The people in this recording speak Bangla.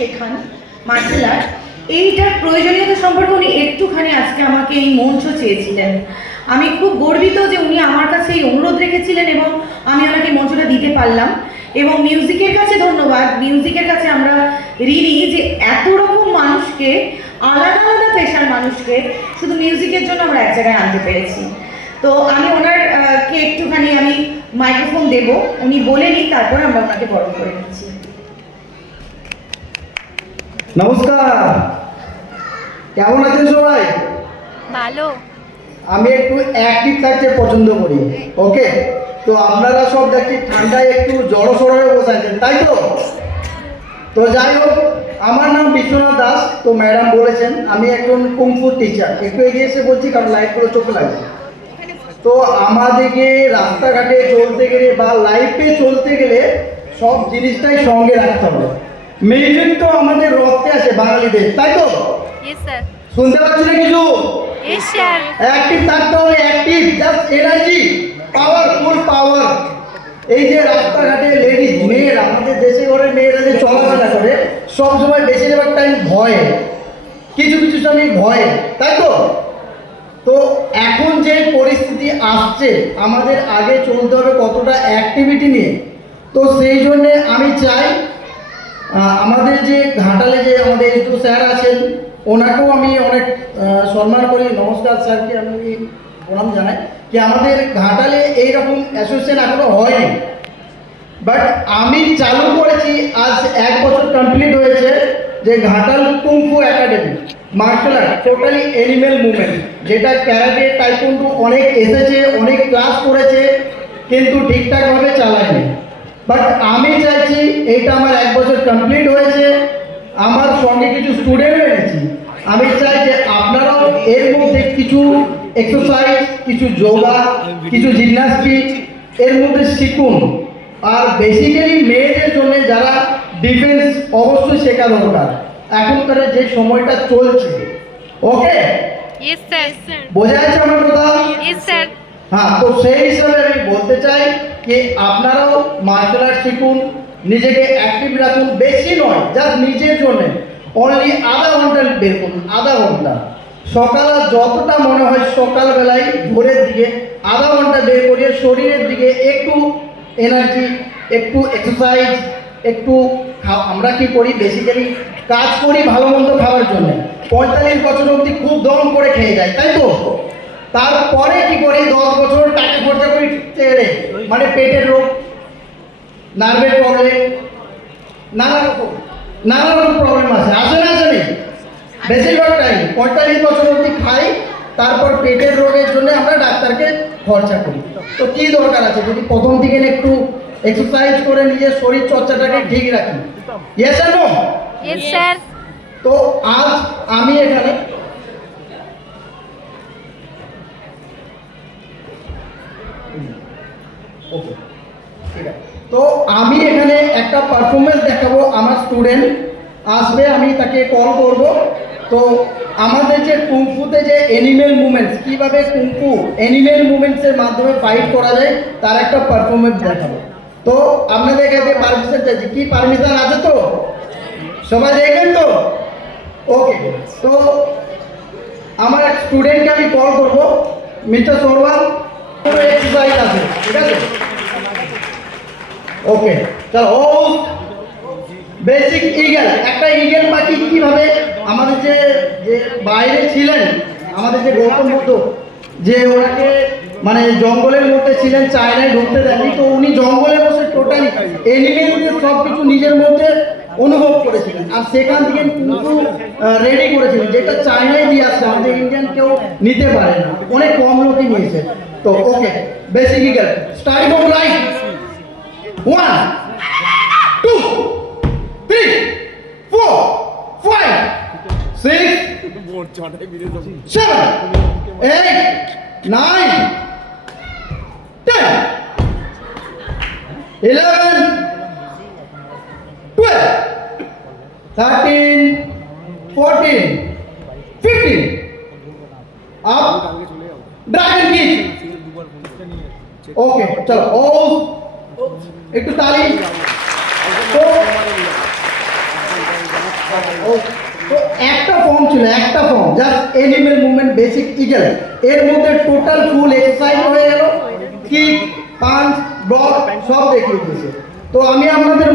শেখান মার্শাল আর্ট, এইটার প্রয়োজনীয়তা সম্পর্কে উনি একটুখানি আজকে আমাকে এই মঞ্চ চেয়েছিলেন। আমি খুব গর্বিত যে উনি আমার কাছে এই অনুরোধ রেখেছিলেন এবং আমি ওনাকে মঞ্চটা দিতে পারলাম। এবং মিউজিকের কাছে ধন্যবাদ, মিউজিকের কাছে আমরা ঋণী যে এত রকম মানুষকে, আলাদা আলাদা পেশার মানুষকে শুধু মিউজিকের জন্য আমরা এক জায়গায় আনতে পেরেছি। তো আমি ওনারকে একটুখানি আমি মাইক্রোফোন দেব, উনি বলে নিন, তারপর আমরা ওনাকে বরণ করে নিচ্ছি। নমস্কার, কেমন আছেন সবাই? ভালো। আমি একটু অ্যাক্টিভ থাকতে পছন্দ করি। ওকে, তো আপনারা সব দেখছি ঠান্ডায় একটু জড়ো সড়ো হয়ে বসে আছেন, তাই তো? তো যাই হোক, আমার নাম বিশ্বনাথ দাস। তো ম্যাডাম বলেছেন আমি একজন কুংফু টিচার। একটু এগিয়ে এসে বলছি কারণ লাইটগুলো চোখে লাগছে। তো আমাদেরকে রাস্তাঘাটে চলতে গেলে বা লাইফে চলতে গেলে সব জিনিসটাই সঙ্গে রাখতে হবে। মিউজিক তো আমাদের রক্তে আছে বাঙালিদের, তাই তো? Yes sir. শুনতে পাচ্ছি না কিছু? Yes sir. অ্যাক্টিভ থাকতে হবে, অ্যাক্টিভ, জাস্ট এনার্জি, পাওয়ারফুল পাওয়ার। এই যে রাস্তাঘাটে লেডিস মেয়েরা, আমাদের দেশে ঘরে মেয়েরা যে চলাফেরা করে সব সময় বেশিরভাগ টাইম ভয়ে, কিছু কিছু সময় ভয়ে, তাই তো? তো এখন যে পরিস্থিতি আসছে, আমাদের আগে চলতে হবে কতটা অ্যাক্টিভিটি নিয়ে। তো সেই জন্যে আমি চাই আমাদের যে ঘাটালে যে আমাদের একটু স্যার আছেন, ওনাকেও আমি অনেক সম্মান করি। নমস্কার স্যারকে আমি প্রণাম জানাই কি আমাদের ঘাটালে এইরকম অ্যাসোসিয়েশন এখনো হয়নি, বাট আমি চালু করেছি। আজ 1 বছর কমপ্লিট হয়েছে যে Ghatal kung fu academy martial art, totally animal movement, যেটা ক্যারাটে টাইকোন্ডো অনেক এসেছে, অনেক ক্লাস করেছে, কিন্তু ঠিকঠাকভাবে চালায়নি। বাট আমি চাইছি এইটা আমার 1 বছর কমপ্লিট হয়েছে, আমার সঙ্গে কিছু স্টুডেন্টও এনেছি। আমি চাই যে আপনারাও এর মধ্যে কিছু এক্সারসাইজ, কিছু যোগা, কিছু জিমন্যাস্টিক এর মধ্যে শিখুন। আর বেসিক্যালি মেয়েদের জন্য যারা ডিফেন্স অবশ্যই শেখা দরকার এখনকার যে সময়টা চলছে। ওকে, ইয়েস স্যার। বোঝা যাচ্ছে আমার কথা? Yes sir. হ্যাঁ, তো সেই হিসাবে আমি বলতে চাই যে আপনারাও মার্শাল আর্ট শিখুন, নিজেকে অ্যাক্টিভ রাখুন। বেশি নয়, জাস্ট নিজের জন্য অনলি আধা ঘন্টা বের করুন, আধা ঘন্টা। সকাল যতটা মনে হয় সকালবেলায় ভোরের দিকে আধা ঘন্টা বের করিয়ে শরীরের দিকে একটু এনার্জি, একটু এক্সারসাইজ, একটু আমরা কি করি বেসিক্যালি কাজ করি ভালো মন্দ খাওয়ার জন্য। 45 বছর অবধি খুব দম করে খেয়ে যায়, তাই তো? তারপরে কি করি 10 বছর টাকা খরচা করি ছেড়ে, মানে পেটের রোগ, নার্ভের প্রবলেম, নানা রকম প্রবলেম আছে, আসে না আসেনি? বেশিরভাগ টাইম 45 বছর অবধি খাই, তারপর পেটের রোগের জন্য আমরা ডাক্তারকে খরচা করি। তো কী দরকার আছে যদি প্রথম থেকে একটু এক্সারসাইজ করে নিজের শরীর চর্চাটাকে ঠিক রাখি? ইয়েস আর নো? Yes sir. তো আজ আমি এখানে ওকে, ঠিক আছে। তো আমি এখানে একটা পারফরমেন্স দেখাবো। আমার স্টুডেন্ট আসবে, আমি তাকে কল করব। তো আমাদের যে কুংফুতে যে অ্যানিমেল মুভমেন্টস, কীভাবে কুংফু অ্যানিমেল মুভমেন্টসের মাধ্যমে ফাইট করা যায় তার একটা পারফরমেন্স দেখাবো। তো আপনাদের কাছে পারমিশন চাইছি, কি পারমিশন আছে তো? সবাই দেখবেন তো? ওকে, তো আমার এক স্টুডেন্টকে আমি কল করব, মিস্টার সরওয়াল। এক্সারসাইজ আছে, ঠিক আছে? ওকে, চলো। ও বেসিক ইগল, একটা ইগল পাখি কিভাবে আমাদের যে বাইরে ছিলেন, আমাদের যে গৌতম বুদ্ধ, যে ওনাকে মানে জঙ্গলের মধ্যে ছিলেন, চায়নায় ঢুকতে দেননি, তো উনি জঙ্গলে বসে টোটালি এনিমেলদের সব কিছু নিজের মধ্যে অনুভব করেছিলেন আর সেখান থেকে কিন্তু রেডি করেছিলেন, যেটা চায়নায় দিয়ে আসছে, আমাদের ইন্ডিয়ান কেউ নিতে পারে না, অনেক কম লোকই নিয়েছে। তো okay, basic eagle, start from right. 1 2 3 4 5 6 7 8 9 10 11 12 13 14 15 up dragon kick. ওকে, চলো। ও একটু তালি। তো ও, তো একটা ফর্ম ছিল, একটা form just animal movement basic eagle, এর মধ্যে টোটাল ফুল এক্সারসাইজ হয়ে গেল, কিক, পাঞ্চ, ব্লক সব দেখিয়ে দিয়েছে। তো আমি আপনাদের